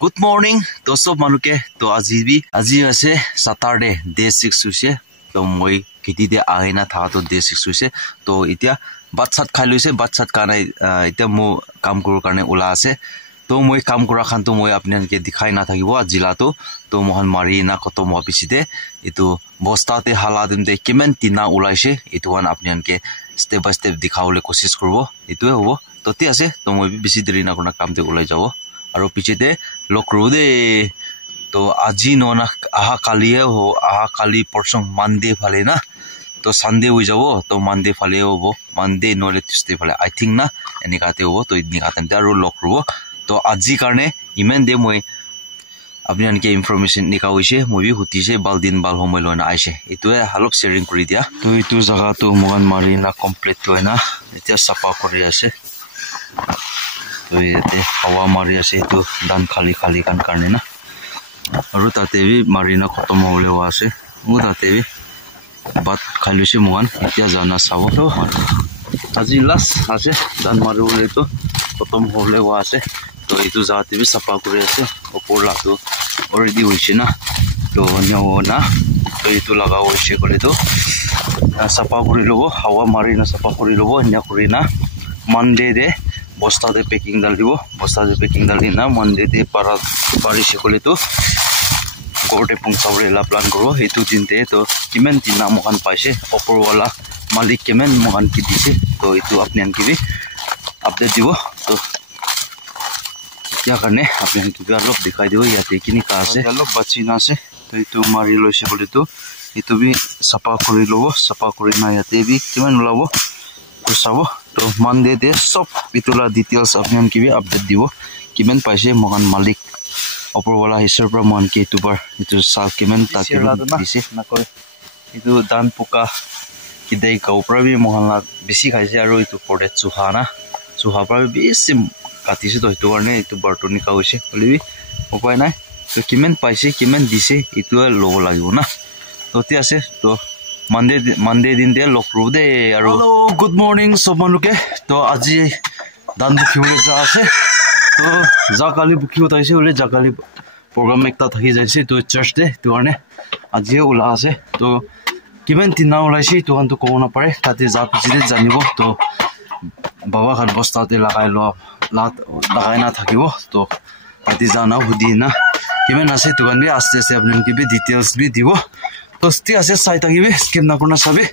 Good morning, to sob manuke to aji ase Saturday day 6 huise to moi kiti de aina tha to day 6 huise to itia batsat khai loise batsat kana itia mo kam kuru karne ula ase to moi kam kura khan to moi apnan ke dikhai na thakibo jila to mohan mari na koto mo piside itu bosta te haladim de kimen tina ulaise itu wan apnan ke step by step dikhaule kosis korbo itu hobo to ti ase to moi bisi deri na kuna kam te ulai jabo aro pichete lokru de to aji nona aha kali portion Monday phale na to Sunday ho jabo to Monday phale hobo Monday nole Tuesday phale I think na enikate hobo to idnikate aro lokru to aji karne imen de moi apni anke information nika hoise moi bi hutise baldin bal homoi loina aise itue halop sharing kuri dia to itu jaga to mohan mari na complete loina etia sapa kori ase to ete hawa mari ase to dan khali kan karne na aru tate bi mari na khatam hole wa ase u tate bi bat khailuse mohan etia jana sabo to aji las ase dan maru le to khatam hole wa ase to itu jate bi sapa kori ase opor la to already hoise na to nyawo na to itu laga hoise kole to sapa kori lobo hawa mari na sapa kori lobo nya kori na Monday de bosta de packing dal dibo bosta de packing dal na Monday de pari se kole to gorte pungsaure la plan koro etu dinte to kimen tina mohan paise opor wala malik kimen mohan ki dise to itu apni an ki bi update dibo to क्या करने अपने की लोग दिखाई दो या देखनी कहां से लोग बच्ची ना से तो itu mari loise bole to itu bi sapa kori lobo sapa kori na yate bi kiman labo to sabo to Monday de sob bitula details apne ki bi update dibo kiman paise mohan malik opor wala hisar pra mon ke tubar itu sal kiman taki dise na koi itu dan puka kidai ka upra bi mohan la bisi khaise aro itu pore chuha pra bisi katise to itu karne itu bartoni ka hoise olibi upai nai to kimen paise kimen dise itu logo lagibo na to ti ase to Monday din de lokru de aro hello good morning sobanuke to aji dan bukhiule ja ase to jakali bukhiu taise ole jakali program ekta thaki jaise to church de to karne aji ula ase to kimen tina ulaise to antu ko na pare tate ja pichide janibo to baba khan bosta te lagai lo lagai na thakibo to ati jana hudi na kimen ase to kan bi aste se apne ki bi details bi dibo to sti ase sai ta ki bi skip na kurna sabi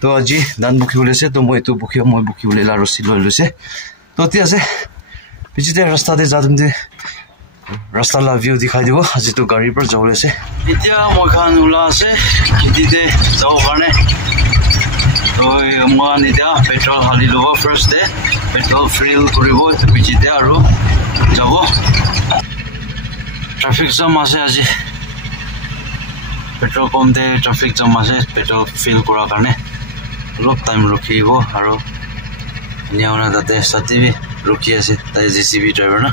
to aji dan bukhi ule se to moi bukhi ule la rosi lo luse to ti ase pichite rasta de jadum de rasta la view dikhai dibo aji to gari par jole se itia moi khan ula ase kiti de jao karne to mohan itia petrol hali lobo first de petrol fill koribo pichite aru jabo traffic jam ase aji petrol pump de traffic jam ase petrol fill kora karne lop time rukhibo aru niauna tate sati bi rukhi ase tai JCB driver na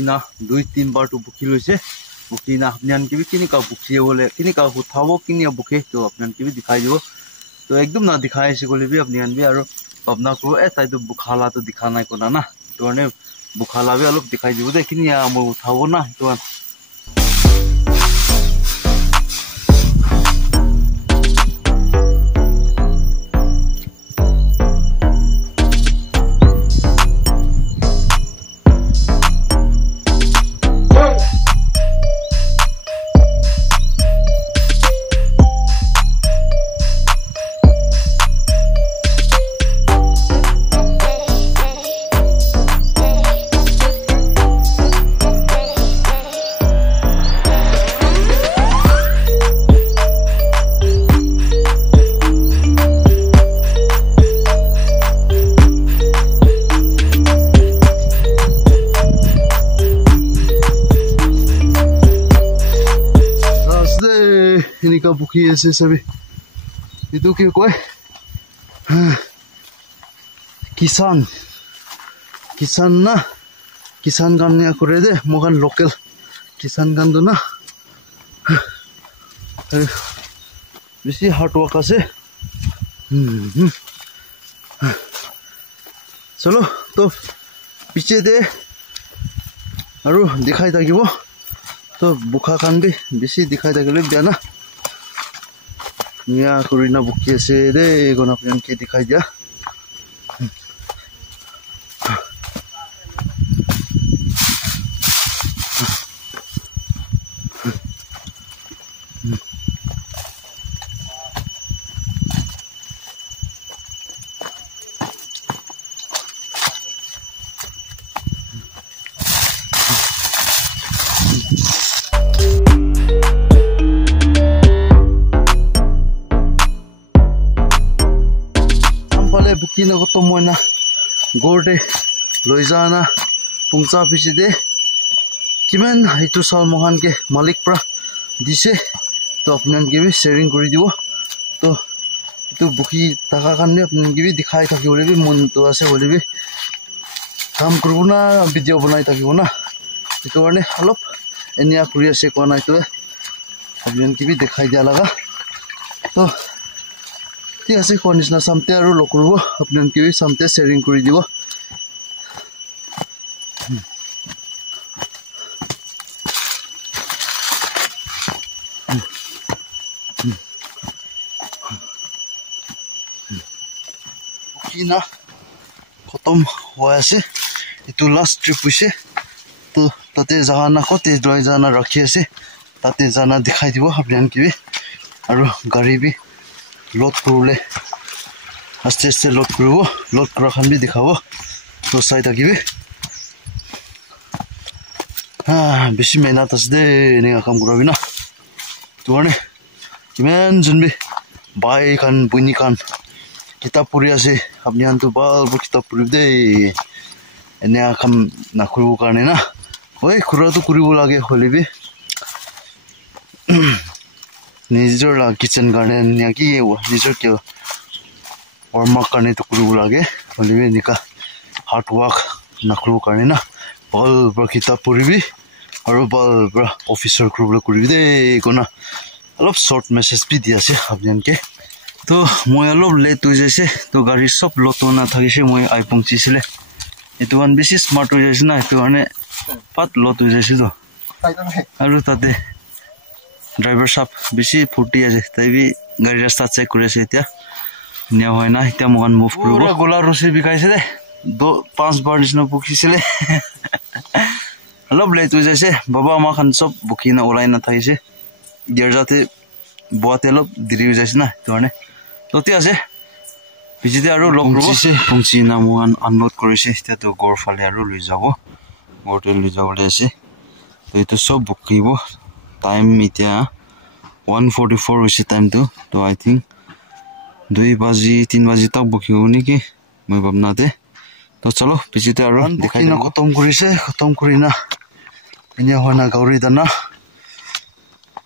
na 2-3 bar to bukhi loise bukhi na apnan ki bhi kini ka bukhi bole kini ka uthabo kini bukhe to apnan ki bhi dikhai dibo to ekdom na dikhai se kole bhi apnan bhi aro apna ko tai to bukhala to dikhana ko na to ne bukhala bhi alop dikhai dibo de kini ya mo uthabo na to ini ka bukhi ase sabi itu ki koi kisan na kisan gan ne kore de mogan local kisan gan do na bisi hard work ase chalo to piche de aru dikhai thakibo to bukha khan bi bisi dikhai thakile bia na nia kurina bukhi ase de gona apnan ke dikhai dia bukhi na ko to mo na gorde loizana pungcha piche de kiman itu sal mohan ke malik pra dise to apnan ke bi sharing kori dibo to itu bukhi taka kan ne apnan ke bi dikhai thaki hole bi mon to ase hole bi kam korbo na video banai thakibo na itu karone alop enia kuri ase ko na itu apnan ke bi dikhai dia laga to ঠিক আছে কোনিস না সামতে আৰু লক কৰব আপনান কি সামতে sharing কৰি দিব কি না খতম হৈ আছে এটো লাস্ট ট্ৰিপ হৈছে তো তাতে জানা কতে লৈ জানা ৰাখি আছে তাতে জানা দেখাই দিব আপনান কি আৰু গাড়ী বি लोड करले आस्ते आस्ते लोड करबो लोड करा खान भी दिखाबो तो साइड आगिबे बेसी मेहनत आसे दे ने काम करबि ना तोने किमान जुनबे बाय खान बुनी खान किताब पढि आसे आपनि हान तो बाल किताब पढि दे एने काम ना करबो कारणे ना ओइ खुरा तो करिबो लागे होलेबे निजर ला किचन गार्डन या कि निजर के warm up करने तो करू लागे होलिबे निका हार्ड वर्क नकरू करने ना बल ब्र किताब पढिबि अरु बल ब्र ऑफिसर ग्रुप करिबि दे कोना अलप शॉर्ट मेसेज भी दिया से आपन के तो মই अलप लेट हो जैसे तो गाड़ी सब लतो ना থাকিছে মই আই পৌঁছিছিলে এটো আন বেছি স্মার্ট হৈ যাইছে না এটো মানে পাত লট হৈ যাইছে তো আৰু তাতে ड्राइवर साहब बेसी फुटी আছে তাই বি গাড়ি রাস্তা চেক করেছে এতিয়া নিয়া হয় না এতিয়া মগন মুভ করব পুরা গোলা রসি বিকাইছে দে 5 বার নিছনা বুকিছিলে অলপ লেট হৈ যাইছে বাবা আমা খান সব বুকি না ওলাই না থাইছে গিয়ার যাতে বুয়াতে অলপ দেরি হৈ যাইছে না তোনে ততি আছে বিজিতে আৰু লগ ৰবছে পঞ্চি না মগন আনলোড কৰিছে এতিয়া তো গৰ ফালে আৰু লৈ যাব গৰতে লৈ যাবলৈ আছে তো এটা সব বুকিব टाइम इतना 1:44 হৈছে टाइम तो आई थिंक 2 बजे 3 बजे तक बुकिंग होने की मैं भावनाते तो चलो पीछे तो आरो दिखाई ना खत्म करी ना इने होना गौरी दाना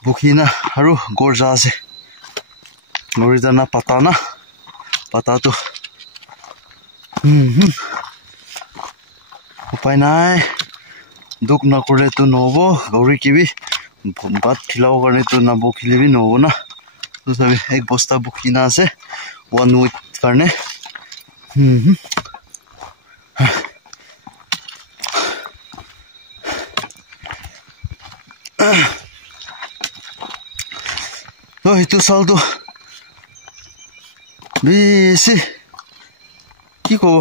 बुकिना आरो गोरजा से गौरी दाना पता तो उपाय নাই दुख नकरे तो नहबो गौरी की भी भात खिलाओ करने तो नबखिले भी नहबो ना तो सभी एक बस्ता बुकिना আছে 1 week करने तो itu साल तो बेसी কি কব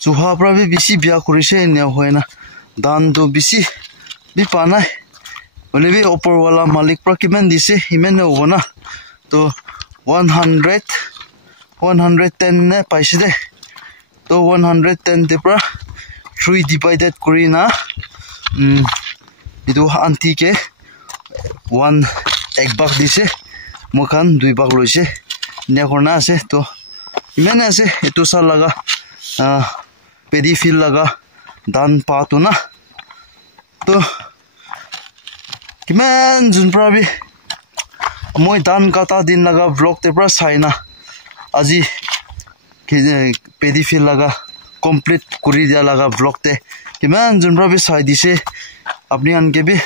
জুহা পৰা বেছি বিয়া কৰিছে নে হয় না দান তো বেছি বি পা নাই বলে বি ওপৰৱালা মালিক পৰা কিমান দিছে ইমান হ'ব না তো 110 নে পাইছে দে তো 110 তে পৰা 3 ডিভাইডেড কৰি না ইটো আন্টি কে 1 ভাগ দিছে মখান 2 ভাগ লৈছে নে কৰনা আছে তো ইমান আছে এটো সাল লাগা পেডি ফিল লাগা দান পাতো না তো কিমান জুন প্ৰাবি মই দান কাটা দিন লাগা ব্লগ তে পৰা চাইনা আজি পেডি ফিল লাগা কমপ্লিট কৰি দিয়া লাগা ব্লগ তে কিমান জুন প্ৰাবি চাই দিছে আপনি আনকে বি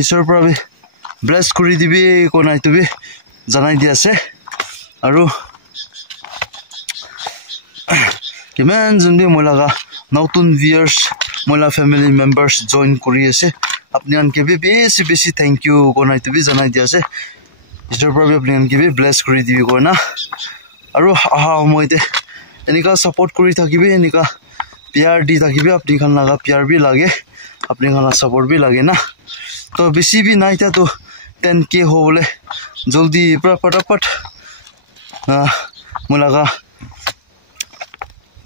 ঈশ্বৰ প্ৰাবি ব্লেস কৰি দিবি কোনাই তুবি জানাই দি আছে আৰু কিমান জনবি মলাগা নতুন ভিউয়াৰ্স মলা ফ্যামিলি মেম্বাৰ্স জয়েন কৰি আছে আপনি আনকে বেছি থ্যাংক ইউ কোনাই তুবি জানাই দি আছে ইষ্টৰ পৰা আপনি আনকে ব্লেস কৰি দিবি কোনা আৰু আহা সময়তে এনেকা সাপোৰ্ট কৰি থাকিবি এনেকা পিয়াৰ দি থাকিবি আপনি খান লাগা পিয়াৰ বি লাগে আপনি খান সাপোর্ট বি লাগে না তো বেছি বি নাই তা তো 10k होले जल्दी पूरा फटाफट मलागा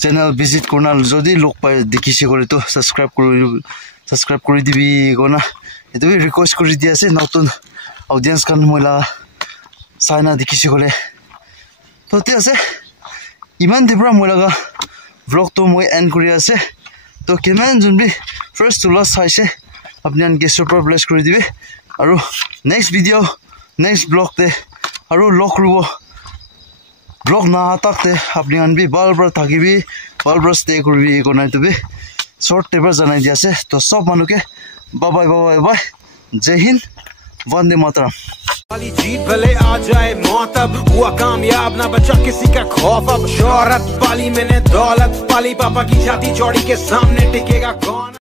चैनल विजिट करना जदि लोग पाए देखिसे करे तो सब्सक्राइब কৰি দিবি কোনা এটো ৰিকোয়েস্ট কৰি দি আছে নতুন অডিয়েন্স কান মলা চাইনা দেখিছে কৰে তো তে আছে ইমান দিবৰা মলাগা ব্লগ তো মই এন্ড কৰি আছে তো কিমান জুনবি ফাৰ্স্ট টু লাস্ট চাইছে আপনি আন গেছৰ পৰা ব্লেস কৰি দিবি আৰু নেক্সট ভিডিও নেক্সট ব্লগ তে আৰু লক ৰব ব্লগ না তাকতে আপনি আনবি বালব্রা থাকিবি বালব্রা স্টে করবি কোনাই তুবি শর্ট টেপার জানাই দি আছে তো সব মানুকে বাই বাই বাই जय हिंद वंदे मातरम वाली जीत भले आ जाए मौत अब हुआ कामयाब ना बचा किसी का खौफ अब शोहरत पाली मैंने दौलत पाली पापा की छाती चौड़ी के सामने टिकेगा कौन